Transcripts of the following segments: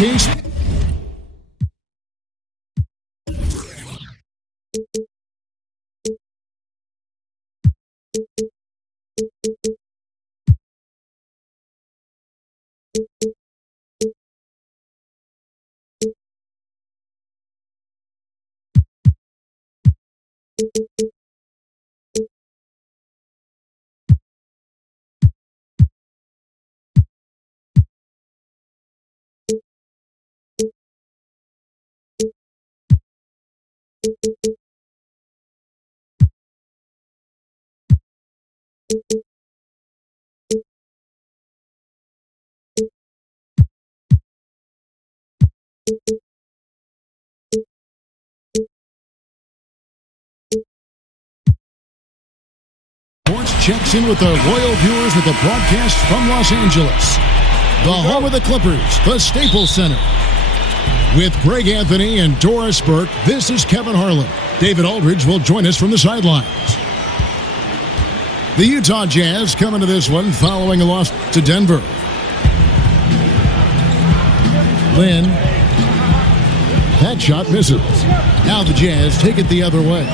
case. Sports checks in with the loyal viewers with the broadcast from Los Angeles, the home of the Clippers, the Staples Center. With Greg Anthony and Doris Burke, this is Kevin Harlan. David Aldridge will join us from the sidelines. The Utah Jazz coming to this one following a loss to Denver. Lynn. That shot misses. Now the Jazz take it the other way.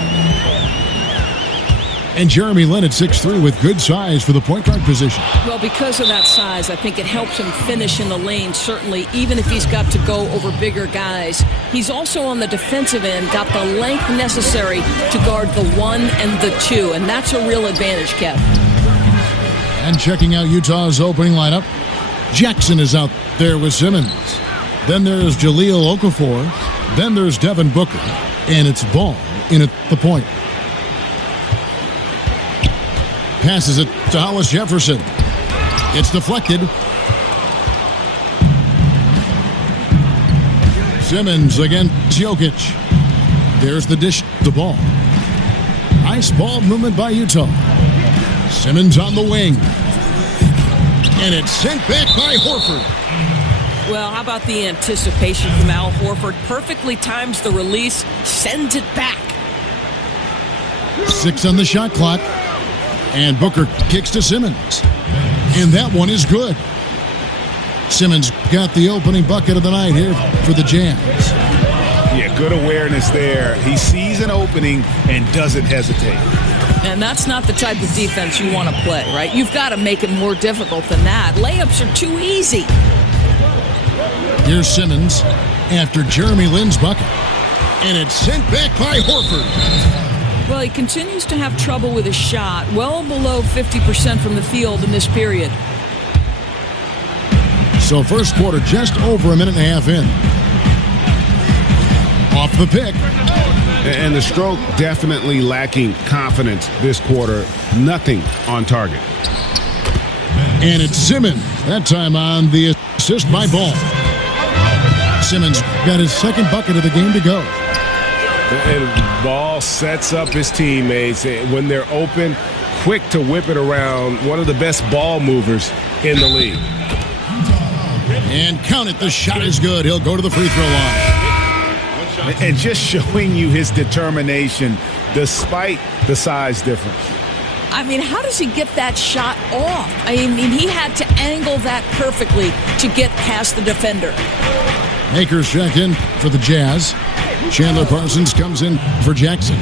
And Jeremy Lin at 6'3" with good size for the point guard position. Well, because of that size, I think it helps him finish in the lane, certainly, even if he's got to go over bigger guys. He's also on the defensive end, got the length necessary to guard the 1 and the 2, and that's a real advantage, Kev. And checking out Utah's opening lineup, Jackson is out there with Simmons. Then there's Jahlil Okafor. Then there's Devin Booker. And it's Ball in at the point. Passes it to Hollis Jefferson. It's deflected. Simmons against Jokic. There's the dish to Ball. Nice ball movement by Utah. Simmons on the wing. And it's sent back by Horford. Well, how about the anticipation from Al Horford? Perfectly times the release, sends it back. 6 on the shot clock. And Booker kicks to Simmons. And that one is good. Simmons got the opening bucket of the night here for the Jazz. Yeah, good awareness there. He sees an opening and doesn't hesitate. And that's not the type of defense you want to play, right? You've got to make it more difficult than that. Layups are too easy. Here's Simmons after Jeremy Lin's bucket. And it's sent back by Horford. Well, he continues to have trouble with his shot, well below 50% from the field in this period. So first quarter just over a minute and a half in. Off the pick. And the stroke definitely lacking confidence this quarter. Nothing on target. And it's Simmons, that time on the assist by Ball. Simmons got his second bucket of the game to go. And Ball sets up his teammates when they're open, quick to whip it around. One of the best ball movers in the league. And count it, the shot is good. He'll go to the free throw line. And just showing you his determination despite the size difference. I mean, how does he get that shot off? I mean, he had to angle that perfectly to get past the defender. Akers check in for the Jazz. Chandler Parsons comes in for Jackson.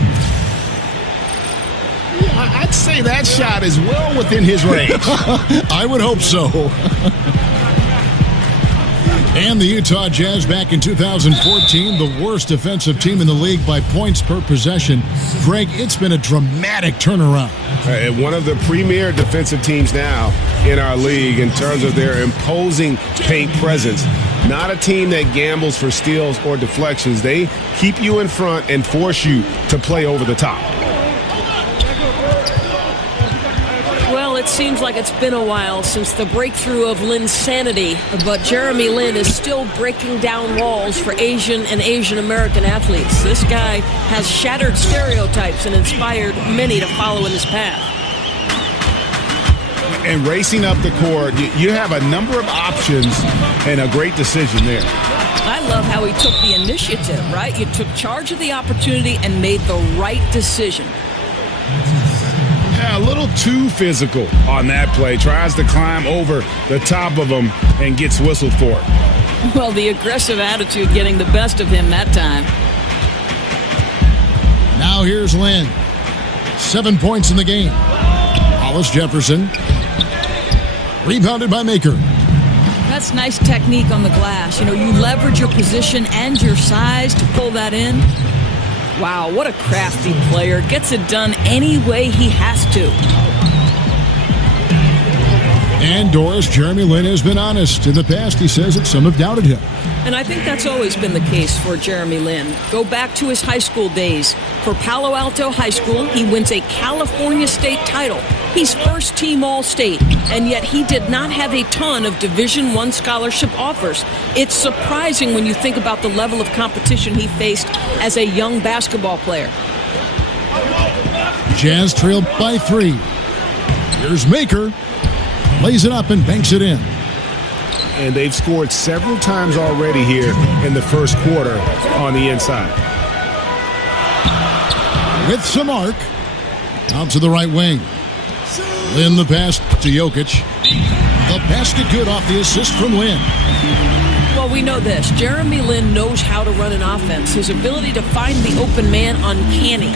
I'd say that shot is well within his range. I would hope so. And the Utah Jazz back in 2014, the worst defensive team in the league by points per possession. Greg, it's been a dramatic turnaround. One of the premier defensive teams now in our league in terms of their imposing paint presence. Not a team that gambles for steals or deflections. They keep you in front and force you to play over the top. Well, it seems like it's been a while since the breakthrough of Lin's sanity, but Jeremy Lin is still breaking down walls for Asian and Asian American athletes. This guy has shattered stereotypes and inspired many to follow in his path. And racing up the court, you have a number of options and a great decision there. I love how he took the initiative, right? You took charge of the opportunity and made the right decision. Yeah, a little too physical on that play. Tries to climb over the top of him and gets whistled for it. Well, the aggressive attitude getting the best of him that time. Now here's Lynn. 7 points in the game. Hollis Jefferson. Rebounded by Maker. That's nice technique on the glass. You know, you leverage your position and your size to pull that in. Wow, what a crafty player. Gets it done any way he has to. And Doris, Jeremy Lin has been honest. In the past, he says that some have doubted him. And I think that's always been the case for Jeremy Lin. Go back to his high school days. For Palo Alto High School, he wins a California State title. He's first-team All-State, and yet he did not have a ton of Division I scholarship offers. It's surprising when you think about the level of competition he faced as a young basketball player. Jazz trailed by 3. Here's Maker. Lays it up and banks it in. And they've scored several times already here in the first quarter on the inside. With some arc. Out to the right wing. Lin the pass to Jokic. The basket good off the assist from Lin. Well, we know this. Jeremy Lin knows how to run an offense. His ability to find the open man uncanny.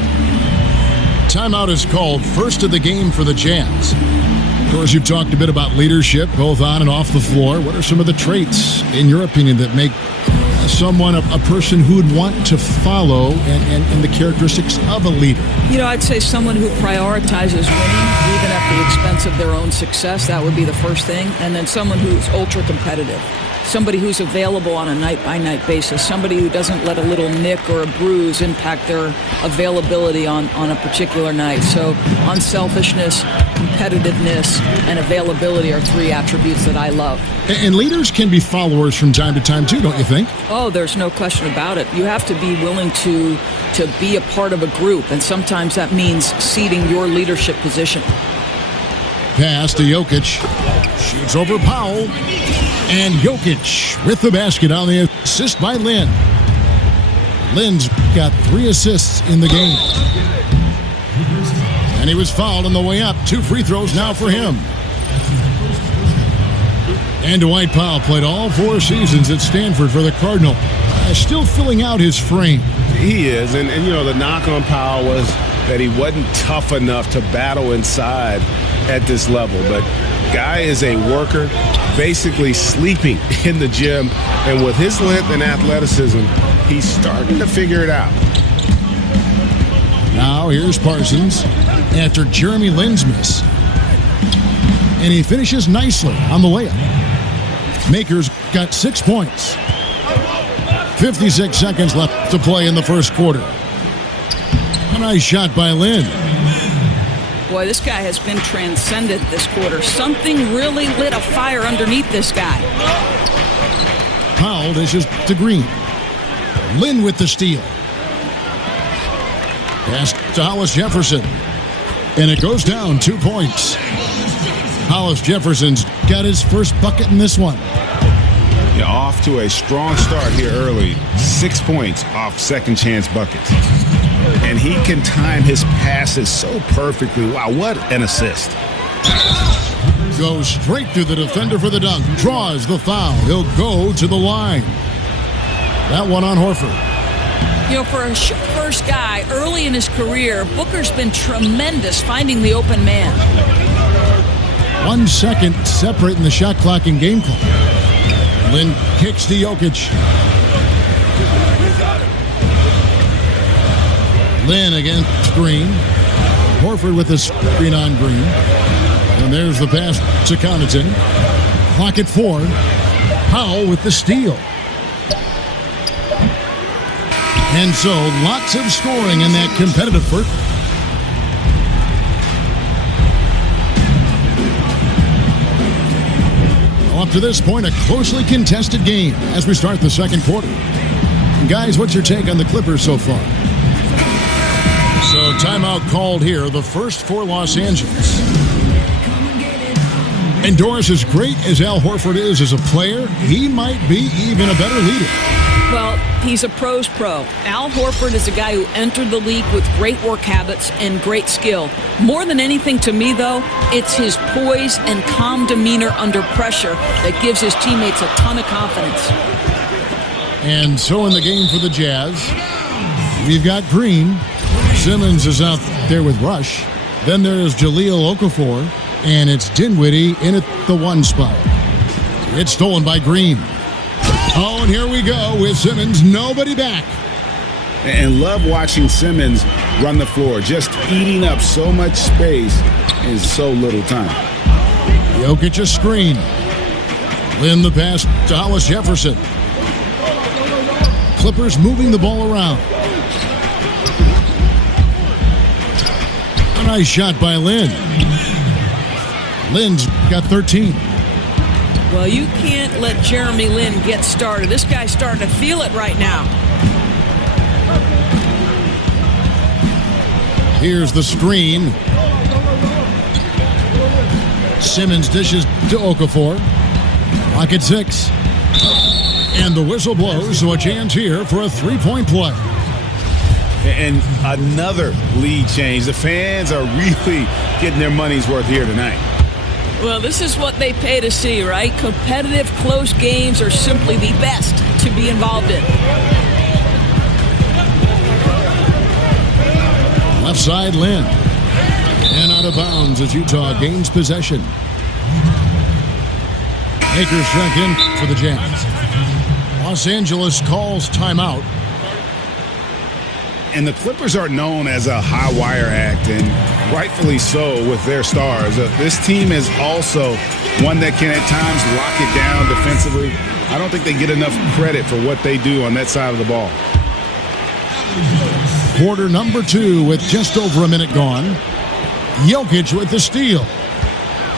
Timeout is called. First of the game for the Jazz. Of course, you've talked a bit about leadership, both on and off the floor. What are some of the traits, in your opinion, that make someone a person who would want to follow and the characteristics of a leader? You know, I'd say someone who prioritizes winning, even at the expense of their own success. That would be the first thing. And then someone who's ultra competitive. Somebody who's available on a night-by-night basis. Somebody who doesn't let a little nick or a bruise impact their availability on a particular night. So unselfishness, competitiveness, and availability are 3 attributes that I love. And leaders can be followers from time to time, too, don't you think? Oh, there's no question about it. You have to be willing to be a part of a group, and sometimes that means ceding your leadership position. Pass to Jokic. Shoots over Powell. And Jokic with the basket on the assist by Lin. Lin's got 3 assists in the game. And he was fouled on the way up. 2 free throws now for him. And Dwight Powell played all 4 seasons at Stanford for the Cardinal. Still filling out his frame. He is. And you know, the knock on Powell was that he wasn't tough enough to battle inside at this level. But guy is a worker, basically sleeping in the gym. And with his length and athleticism, he's starting to figure it out. Now here's Parsons after Jeremy Lin's miss. And he finishes nicely on the layup. Maker's got 6 points. 56 seconds left to play in the first quarter. A nice shot by Lin. Boy, this guy has been transcendent this quarter. Something really lit a fire underneath this guy. Powell dishes to Green. Lin with the steal. Pass to Hollis Jefferson. And it goes down 2 points. Hollis Jefferson's got his first bucket in this one. Yeah, off to a strong start here early. 6 points off second chance buckets. And he can time his passes so perfectly. Wow, what an assist. Goes straight through the defender for the dunk. Draws the foul. He'll go to the line. That one on Horford. You know, for a first guy early in his career, Booker's been tremendous finding the open man. 1 second separating the shot clock and game clock. Lin kicks to Jokic. Lin against Green. Horford with the screen on Green. And there's the pass to Connaughton. Clock at 4. Powell with the steal. And so lots of scoring in that competitive first. Up to this point, a closely contested game as we start the second quarter. Guys, what's your take on the Clippers so far? So timeout called here, the first for Los Angeles. And Doris, as great as Al Horford is as a player, he might be even a better leader. Well, he's a pro's pro. Al Horford is a guy who entered the league with great work habits and great skill. More than anything to me, though, it's his poise and calm demeanor under pressure that gives his teammates a ton of confidence. And so in the game for the Jazz, we've got Green. Simmons is out there with Rush. Then there's Jahlil Okafor, and it's Dinwiddie in at the 1 spot. It's stolen by Green. Oh, and here we go with Simmons. Nobody back. And love watching Simmons run the floor, just eating up so much space in so little time. Jokic a screen. Lin the pass to Hollis Jefferson. Clippers moving the ball around. A nice shot by Lin. Lin's got 13. Well, you can't let Jeremy Lin get started. This guy's starting to feel it right now. Here's the screen. Simmons dishes to Okafor. Clock at 6. And the whistle blows, so a chance here for a three-point play. And another lead change. The fans are really getting their money's worth here tonight. Well, this is what they pay to see, right? Competitive, close games are simply the best to be involved in. Left side, Lin. And out of bounds as Utah gains possession. Akers check in for the Jazz. Los Angeles calls timeout. And the Clippers are known as a high-wire act, and rightfully so with their stars. This team is also one that can at times lock it down defensively. I don't think they get enough credit for what they do on that side of the ball. Quarter number 2 with just over a minute gone. Jokic with the steal.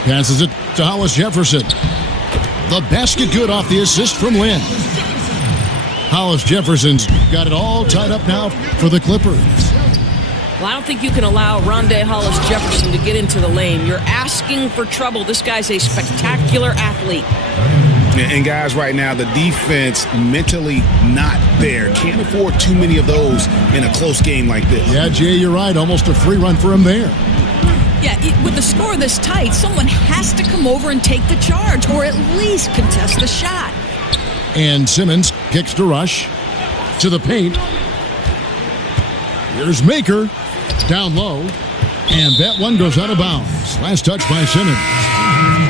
Passes it to Hollis Jefferson. The basket good off the assist from Lin. Hollis Jefferson's got it all tied up now for the Clippers. Well, I don't think you can allow Rondé Hollis Jefferson to get into the lane. You're asking for trouble. This guy's a spectacular athlete. And guys, right now, the defense mentally not there. Can't afford too many of those in a close game like this. Yeah, Jay, you're right. Almost a free run for him there. Yeah, with the score this tight, someone has to come over and take the charge or at least contest the shot. And Simmons kicks to Rush. To the paint. Here's Maker. Down low. And that one goes out of bounds. Last touch by Simmons.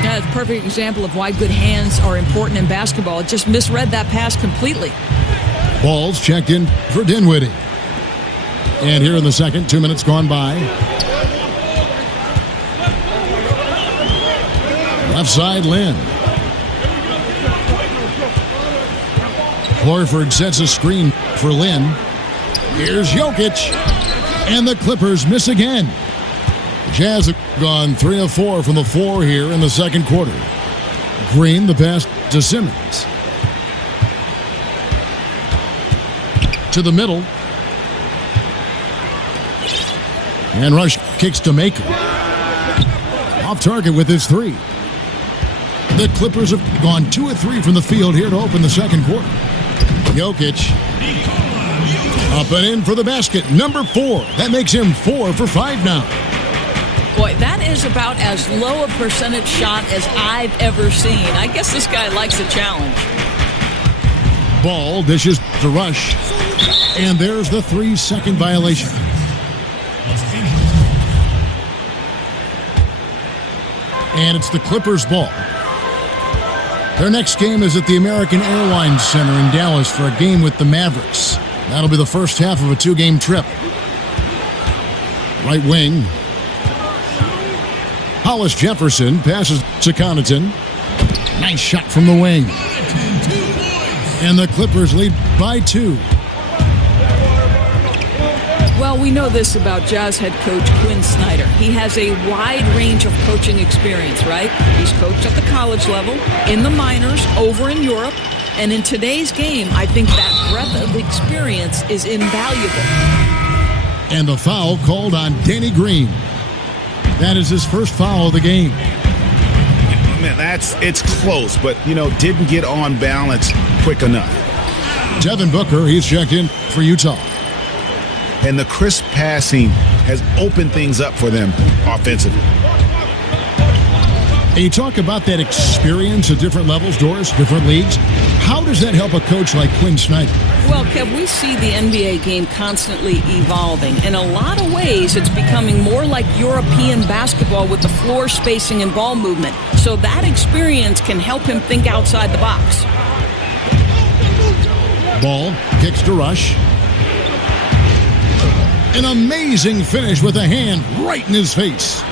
Yeah, it's a perfect example of why good hands are important in basketball. It just misread that pass completely. Ball's checked in for Dinwiddie. And here in the second, 2 minutes gone by. Left side, Lin. Horford sets a screen for Lin. Here's Jokic. And the Clippers miss again. Jazz have gone 3 of 4 from the floor here in the second quarter. Green, the pass to Simmons. To the middle. And Rush kicks to Maker. Off target with his 3. The Clippers have gone 2 of 3 from the field here to open the second quarter. Jokic up and in for the basket. Number 4. That makes him 4 for 5 now. Boy, that is about as low a percentage shot as I've ever seen. I guess this guy likes a challenge. Ball dishes to Rush. And there's the 3-second violation. And it's the Clippers' ball. Their next game is at the American Airlines Center in Dallas for a game with the Mavericks. That'll be the first half of a 2-game trip. Right wing. Hollis Jefferson passes to Connaughton. Nice shot from the wing. And the Clippers lead by 2. Well, we know this about Jazz head coach Quinn Snyder. He has a wide range of coaching experience, right? He's coached at the college level, in the minors, over in Europe. And in today's game, I think that breadth of experience is invaluable. And the foul called on Danny Green. That is his first foul of the game. Man, it's close, but, didn't get on balance quick enough. Devin Booker, he's checked in for Utah. And the crisp passing has opened things up for them offensively. And you talk about that experience at different levels, Doris, different leagues. How does that help a coach like Quinn Snyder? Well, Kev, we see the NBA game constantly evolving. In a lot of ways, it's becoming more like European basketball with the floor spacing and ball movement. So that experience can help him think outside the box. Ball kicks to Rush. An amazing finish with a hand right in his face.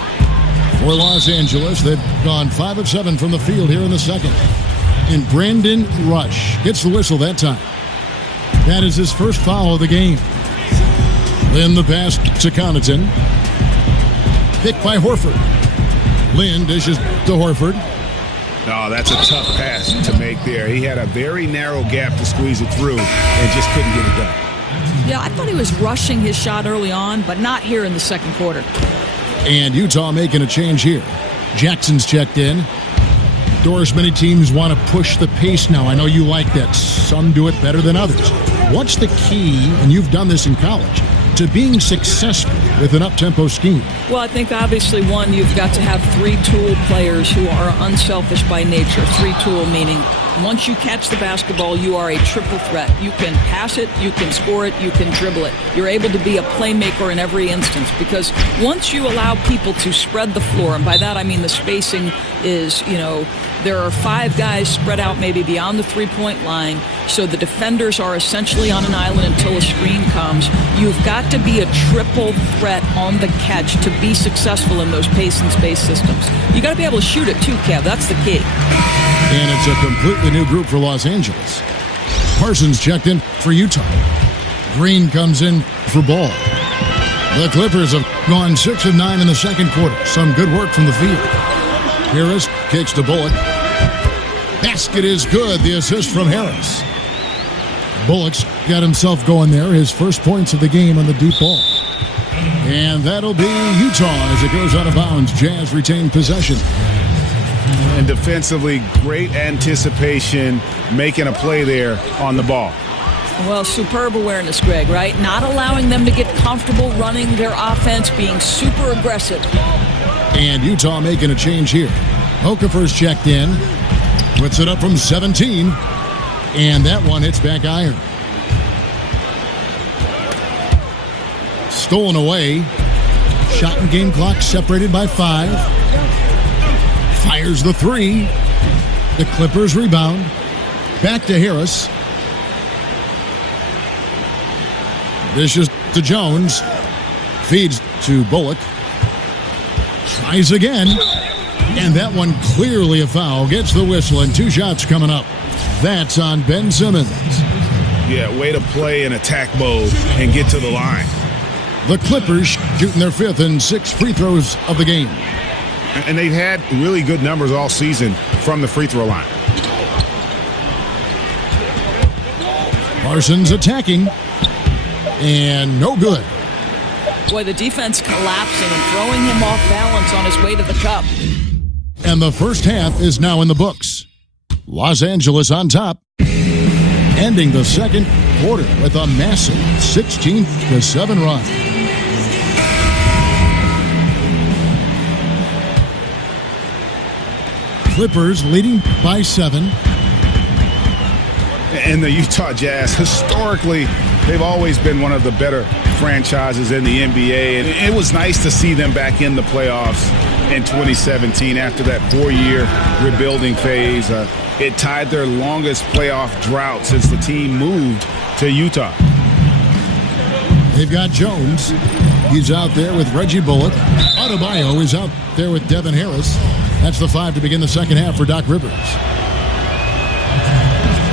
For Los Angeles, they've gone 5 of 7 from the field here in the second. And Brandon Rush gets the whistle that time. That is his first foul of the game. Then the pass to Connaughton. Picked by Horford. Lynn dishes to Horford. Oh, that's a tough pass to make there. He had a very narrow gap to squeeze it through and just couldn't get it done. Yeah, I thought he was rushing his shot early on, but not here in the second quarter. And Utah making a change here. Jackson's checked in. Doris, many teams want to push the pace now. I know you like that. Some do it better than others. What's the key, and you've done this in college, to being successful with an up-tempo scheme? Well, I think obviously, one, you've got to have three-tool players who are unselfish by nature. Three-tool meaning once you catch the basketball, you are a triple threat. You can pass it, you can score it, you can dribble it. You're able to be a playmaker in every instance because once you allow people to spread the floor, and by that I mean the spacing is, there are 5 guys spread out maybe beyond the three-point line, so the defenders are essentially on an island until a screen comes. You've got to be a triple threat on the catch to be successful in those pace and space systems. You got to be able to shoot it too, Kev. That's the key. And it's a completely new group for Los Angeles. Parsons checked in for Utah. Green comes in for Ball. The Clippers have gone 6 of 9 in the second quarter. Some good work from the field. Harris kicks to Bullock. Basket is good. The assist from Harris. Bullock's got himself going there. His first points of the game on the deep ball. And that'll be Utah as it goes out of bounds. Jazz retain possession. And defensively, great anticipation, making a play there on the ball. Well, superb awareness, Greg, right? Not allowing them to get comfortable running their offense, being super aggressive. And Utah making a change here. Okafor's checked in. Puts it up from 17. And that one hits back iron. Stolen away. Shot and game clock separated by 5. Fires the 3. The Clippers rebound. Back to Harris. Dishes to Jones. Feeds to Bullock. Tries again. And that one clearly a foul. Gets the whistle and 2 shots coming up. That's on Ben Simmons. Yeah, way to play in attack mode and get to the line. The Clippers shooting their 5th and 6th free throws of the game. And they've had really good numbers all season from the free throw line. Parsons attacking. And no good. Boy, the defense collapsing and throwing him off balance on his way to the cup. And the first half is now in the books. Los Angeles on top. Ending the second quarter with a massive 16-7 run. Clippers leading by 7. And the Utah Jazz, historically, they've always been one of the better franchises in the NBA. And it was nice to see them back in the playoffs in 2017 after that 4-year rebuilding phase. It tied their longest playoff drought since the team moved to Utah. They've got Jones. He's out there with Reggie Bullock. Adebayo is out there with Devin Harris. That's the 5 to begin the second half for Doc Rivers.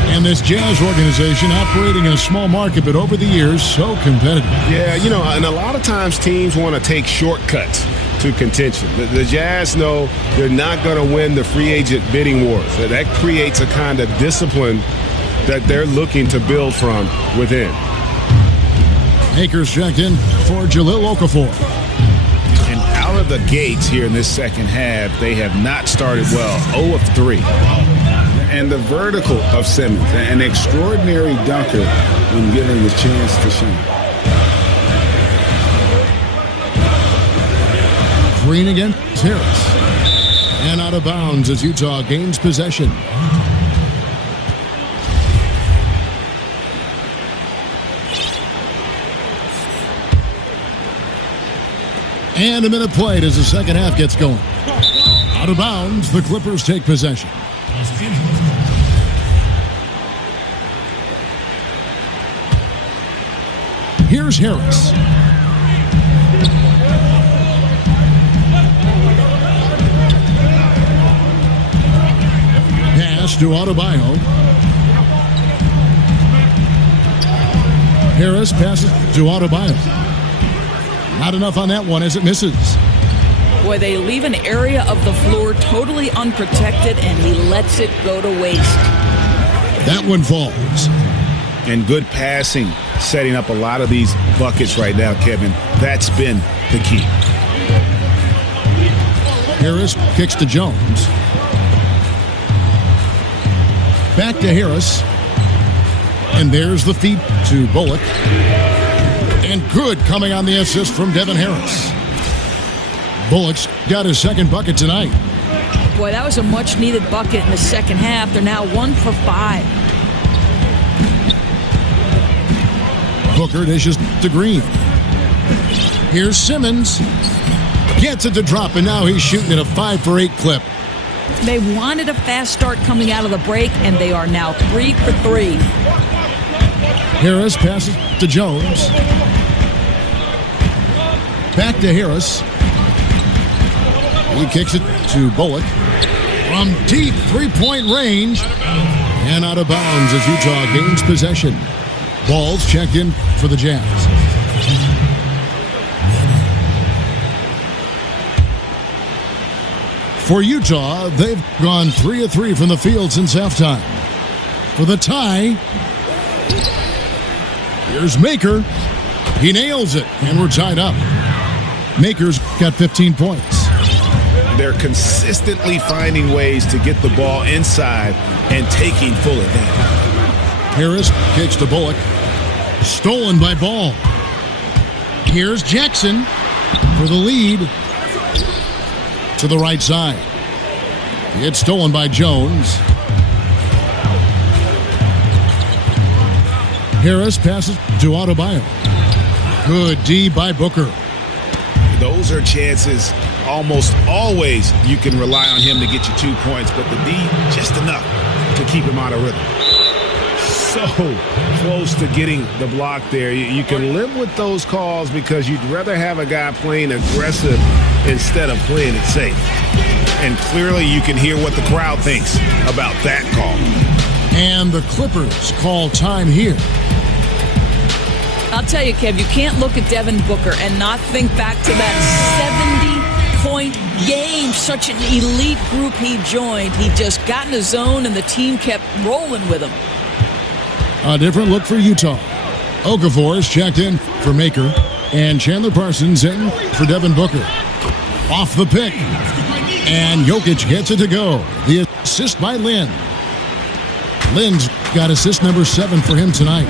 And this Jazz organization operating in a small market, but over the years, so competitive. Yeah, and a lot of times teams want to take shortcuts to contention. The Jazz know they're not going to win the free agent bidding wars. That creates a kind of discipline that they're looking to build from within. Akers checked in for Jahlil Okafor. And out of the gates here in this second half, they have not started well. 0 of 3. And the vertical of Simmons, an extraordinary dunker when given the chance to shine. Green against Harris. And out of bounds as Utah gains possession. And a minute played as the second half gets going. Out of bounds, the Clippers take possession. Here's Harris. Pass to Adebayo. Harris passes to Adebayo. Not enough on that one as it misses. Boy, they leave an area of the floor totally unprotected, and he lets it go to waste. That one falls. And good passing, setting up a lot of these buckets right now, Kevin. That's been the key. Harris kicks to Jones. Back to Harris. And there's the feed to Bullock. And good coming on the assist from Devin Harris. Bullock's got his second bucket tonight. Boy, that was a much-needed bucket in the second half. They're now 1 for 5. Booker dishes to Green. Here's Simmons. Gets it to drop, and now he's shooting at a 5 for 8 clip. They wanted a fast start coming out of the break, and they are now 3 for 3. Harris passes to Jones. Back to Harris. He kicks it to Bullock. From deep three-point range. And out of bounds as Utah gains possession. Ball's checked in for the Jazz. For Utah, they've gone 3 of 3 from the field since halftime. For the tie, here's Maker. He nails it, and we're tied up. Maker's got 15 points. They're consistently finding ways to get the ball inside and taking full advantage. Harris kicks to Bullock. Stolen by Ball. Here's Jackson for the lead to the right side. It's stolen by Jones. Harris passes to Adebayo. Good D by Booker. Those are chances almost always you can rely on him to get you 2 points, but the D just enough to keep him out of rhythm. So close to getting the block there. You can live with those calls because you'd rather have a guy playing aggressive instead of playing it safe. And clearly you can hear what the crowd thinks about that call. And the Clippers call time here. I'll tell you, Kev, you can't look at Devin Booker and not think back to that 70-point game. Such an elite group he joined. He just got in the zone, and the team kept rolling with him. A different look for Utah. Okafor is checked in for Maker, and Chandler Parsons in for Devin Booker. Off the pick, and Jokic gets it to go. The assist by Lin. Lin's got assist number 7 for him tonight.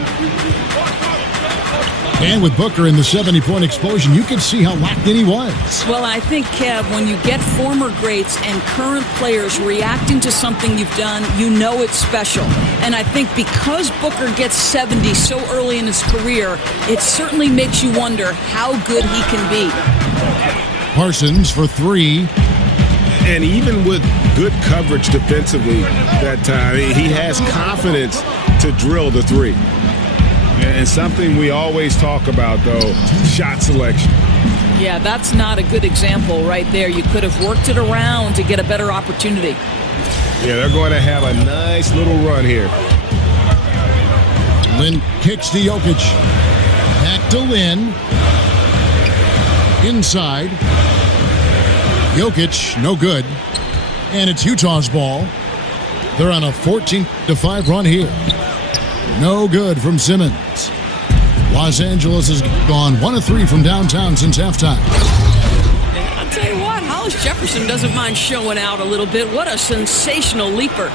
And with Booker in the 70-point explosion, you can see how locked in he was. Well, I think, Kev, when you get former greats and current players reacting to something you've done, you know it's special. And I think because Booker gets 70 so early in his career, it certainly makes you wonder how good he can be. Parsons for 3. And even with good coverage defensively that time, he has confidence to drill the 3. And something we always talk about, though, shot selection. Yeah, that's not a good example right there. You could have worked it around to get a better opportunity. Yeah, they're going to have a nice little run here. Lin kicks to Jokic. Back to Lin. Inside. Jokic, no good. And it's Utah's ball. They're on a 14-5 run here. No good from Simmons. Los Angeles has gone 1 of 3 from downtown since halftime. I'll tell you what, Hollis Jefferson doesn't mind showing out a little bit. What a sensational leaper.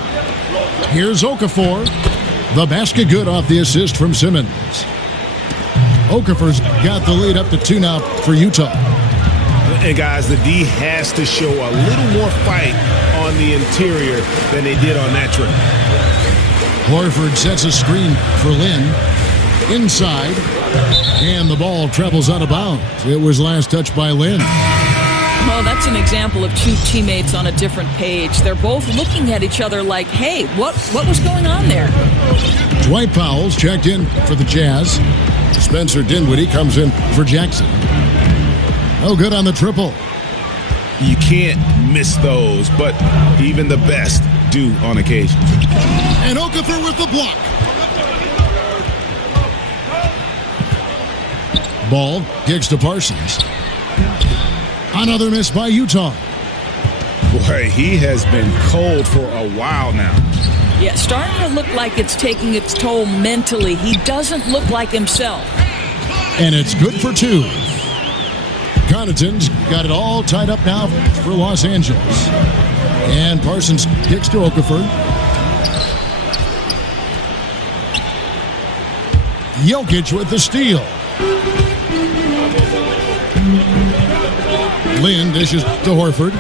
Here's Okafor. The basket good off the assist from Simmons. Okafor's got the lead up to 2 now for Utah. And guys, the D has to show a little more fight on the interior than they did on that trip. Horford sets a screen for Lin. Inside. And the ball travels out of bounds. It was last touched by Lin. Well, that's an example of two teammates on a different page. They're both looking at each other like, hey, what was going on there? Dwight Powell's checked in for the Jazz. Spencer Dinwiddie comes in for Jackson. Oh, good on the triple. You can't miss those, but even the best do on occasion. And Okafor with the block. Ball kicks to Parsons. Another miss by Utah. Boy, he has been cold for a while now. Yeah, starting to look like it's taking its toll mentally. He doesn't look like himself. And it's good for 2. Connaughton's got it all tied up now for Los Angeles. And Parsons kicks to Okafor. Jokic with the steal. Lin dishes to Horford.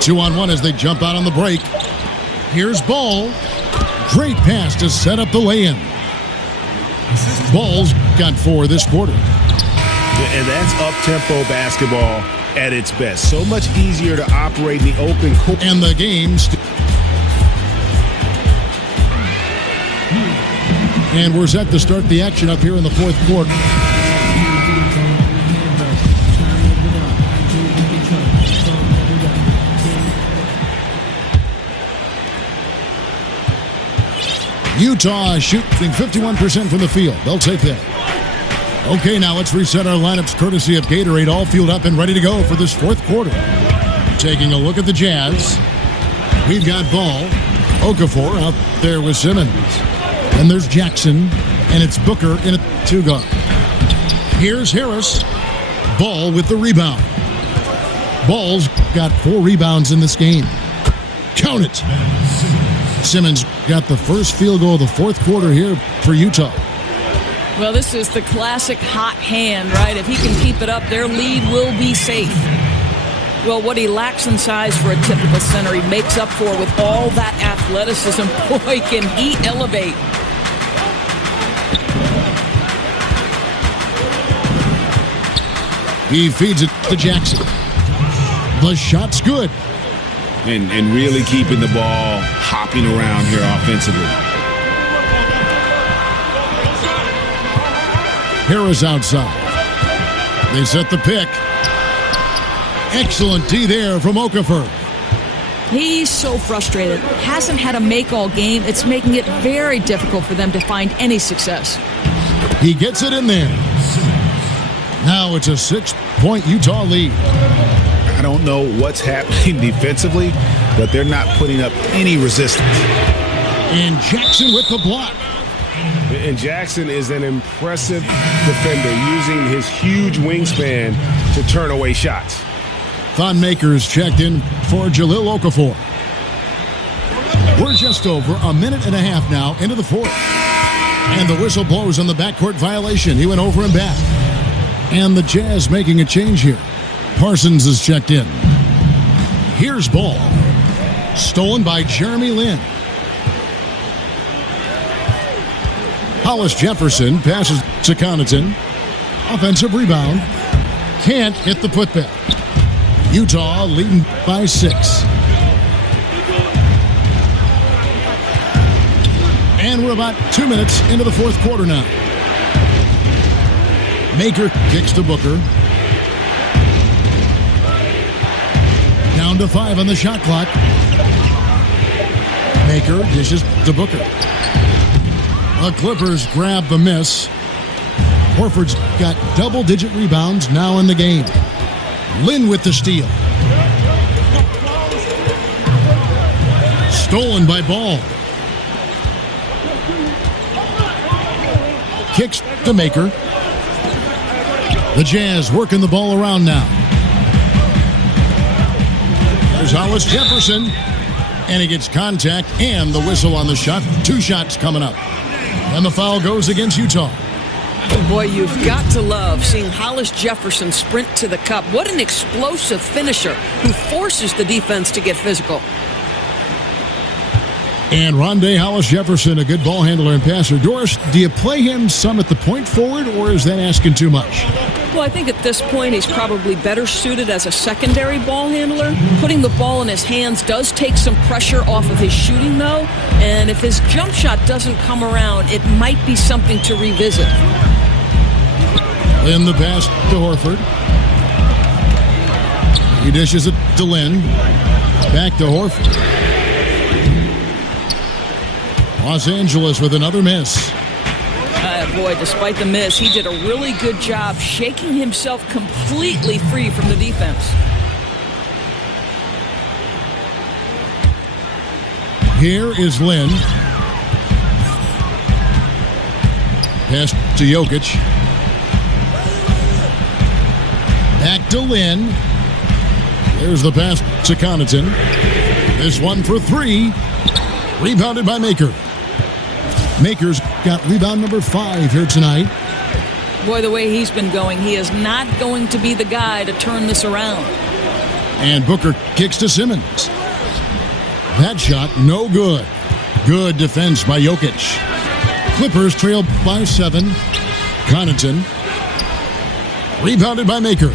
2-on-1 as they jump out on the break. Here's Ball. Great pass to set up the lay-in. Ball's got 4 this quarter. And that's up-tempo basketball at its best. So much easier to operate in the open court. And the game's... And we're set to start the action up here in the 4th quarter. Utah shooting 51% from the field. They'll take that. Okay, now let's reset our lineups courtesy of Gatorade, all fueled up and ready to go for this 4th quarter. Taking a look at the Jazz. We've got Ball. Okafor out there with Simmons. And there's Jackson. And it's Booker in a 2 guard. Here's Harris. Ball with the rebound. Ball's got 4 rebounds in this game. Count it. Simmons got the first field goal of the 4th quarter here for Utah. Well, this is the classic hot hand, right? If he can keep it up, their lead will be safe. Well, what he lacks in size for a typical center, he makes up for with all that athleticism. Boy, can he elevate. He feeds it to Jackson. The shot's good. And really keeping the ball hopping around here offensively. Harris outside. They set the pick. Excellent D there from Okafor. He's so frustrated. Hasn't had a make all game. It's making it very difficult for them to find any success. He gets it in there. Now it's a 6-point Utah lead. I don't know what's happening defensively, but they're not putting up any resistance. And Jackson with the block. And Jackson is an impressive defender, using his huge wingspan to turn away shots. Thon Maker's checked in for Jahlil Okafor. We're just over a minute and a half now into the 4th. And the whistle blows on the backcourt violation. He went over and back. And the Jazz making a change here. Parsons is checked in. Here's Ball. Stolen by Jeremy Lin. Hollis Jefferson passes to Connaughton. Offensive rebound. Can't hit the putback. Utah leading by 6. And we're about 2 minutes into the 4th quarter now. Maker kicks to Booker. Down to 5 on the shot clock. Maker dishes to Booker. The Clippers grab the miss. Horford's got double-digit rebounds now in the game. Lin with the steal. Stolen by Ball. Kicks to Maker. The Jazz working the ball around now. There's Hollis Jefferson. And he gets contact and the whistle on the shot. 2 shots coming up. And the foul goes against Utah. Boy, you've got to love seeing Hollis Jefferson sprint to the cup. What an explosive finisher who forces the defense to get physical. And Rondé Hollis Jefferson, a good ball handler and passer. Doris, do you play him some at the point forward, or is that asking too much? Well, I think at this point he's probably better suited as a secondary ball handler. Putting the ball in his hands does take some pressure off of his shooting, though. And if his jump shot doesn't come around, it might be something to revisit. In the pass to Horford. He dishes it to Lynn. Back to Horford. Los Angeles with another miss. Boy, despite the miss, he did a really good job shaking himself completely free from the defense. Here is Lynn. Pass to Jokic. Back to Lynn. There's the pass to Connaughton. This one for 3. Rebounded by Maker. Maker's got rebound number 5 here tonight. Boy, the way he's been going, he is not going to be the guy to turn this around. And Booker kicks to Simmons. That shot, no good. Good defense by Jokic. Clippers trail by 7. Connaughton. Rebounded by Maker.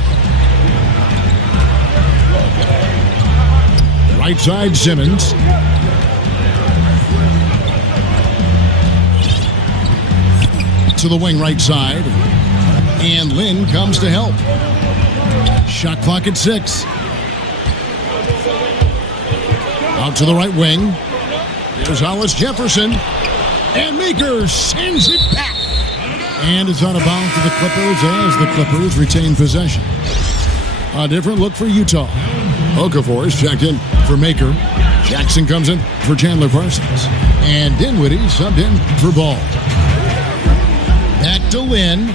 Right side, Simmons. To the wing right side. And Lynn comes to help. Shot clock at 6. Out to the right wing. Here's Hollis Jefferson. And Maker sends it back. And it's out of bounds to the Clippers as the Clippers retain possession. A different look for Utah. Okafor is checked in for Maker. Jackson comes in for Chandler Parsons. And Dinwiddie subbed in for Ball. Back to Lynn.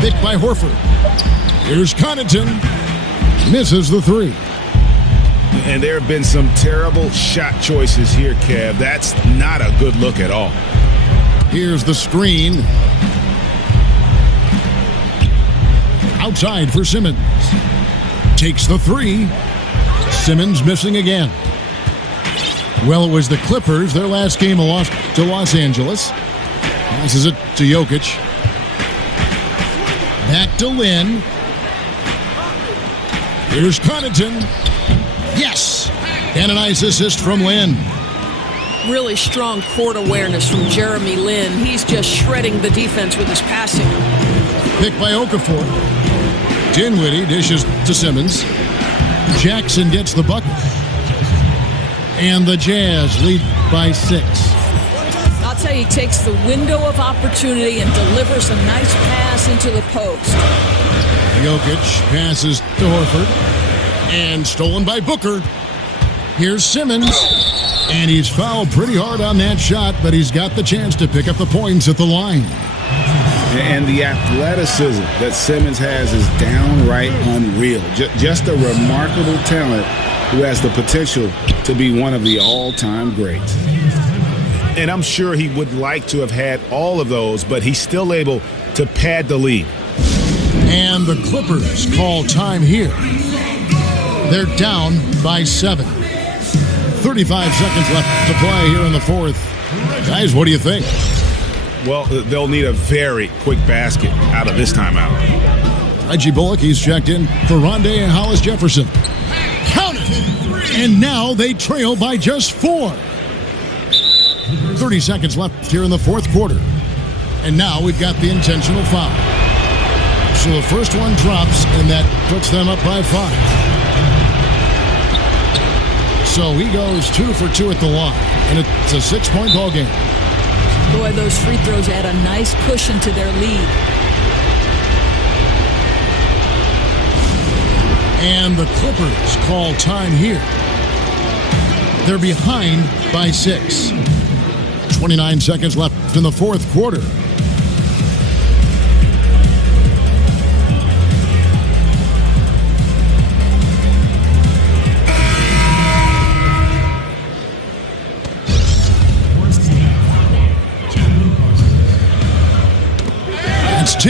Picked by Horford. Here's Connaughton. Misses the 3. And there have been some terrible shot choices here, Kev. That's not a good look at all. Here's the screen. Outside for Simmons. Takes the 3. Simmons missing again. Well, it was the Clippers. Their last game a loss to Los Angeles. Passes it to Jokic. Back to Lynn. Here's Connaughton. Yes! And a nice assist from Lynn. Really strong court awareness from Jeremy Lin. He's just shredding the defense with his passing. Picked by Okafor. Dinwiddie dishes to Simmons. Jackson gets the bucket. And the Jazz lead by 6. I'll tell you, he takes the window of opportunity and delivers a nice pass into the post. Jokic passes to Horford. And stolen by Booker. Here's Simmons. And he's fouled pretty hard on that shot, but he's got the chance to pick up the points at the line. And the athleticism that Simmons has is downright unreal. Just a remarkable talent who has the potential to be one of the all-time greats. And I'm sure he would like to have had all of those, but he's still able to pad the lead. And the Clippers call time here. They're down by 7. 35 seconds left to play here in the 4th. Guys, what do you think? Well, they'll need a very quick basket out of this timeout. Reggie Bullock, he's checked in for Rondé and Hollis Jefferson. Count it! And now they trail by just 4. 30 seconds left here in the 4th quarter. And now we've got the intentional foul. So the first one drops, and that puts them up by 5. So he goes 2 for 2 at the line, and it's a 6-point ball game. Boy, those free throws add a nice cushion to their lead. And the Clippers call time here. They're behind by 6. 29 seconds left in the 4th quarter.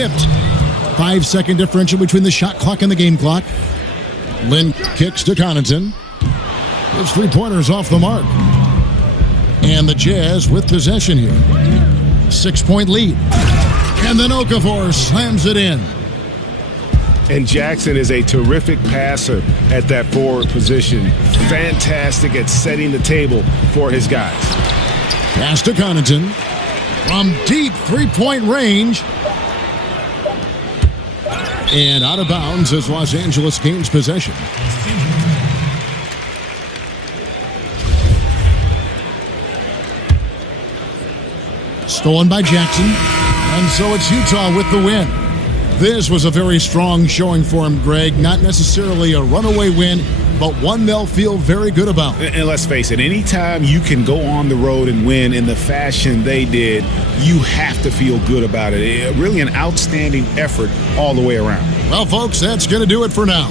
tipped. 5-second differential between the shot clock and the game clock. Lynn kicks to Connaughton. Those 3-pointers off the mark. And the Jazz with possession here. 6-point lead. And then Okafor slams it in. And Jackson is a terrific passer at that forward position. Fantastic at setting the table for his guys. Pass to Connaughton. From deep 3-point range. And out of bounds as Los Angeles gains possession. Stolen by Jackson. And so it's Utah with the win. This was a very strong showing for him, Greg. Not necessarily a runaway win, but one they'll feel very good about. And let's face it, anytime you can go on the road and win in the fashion they did, you have to feel good about it. Really an outstanding effort all the way around. Well, folks, that's going to do it for now.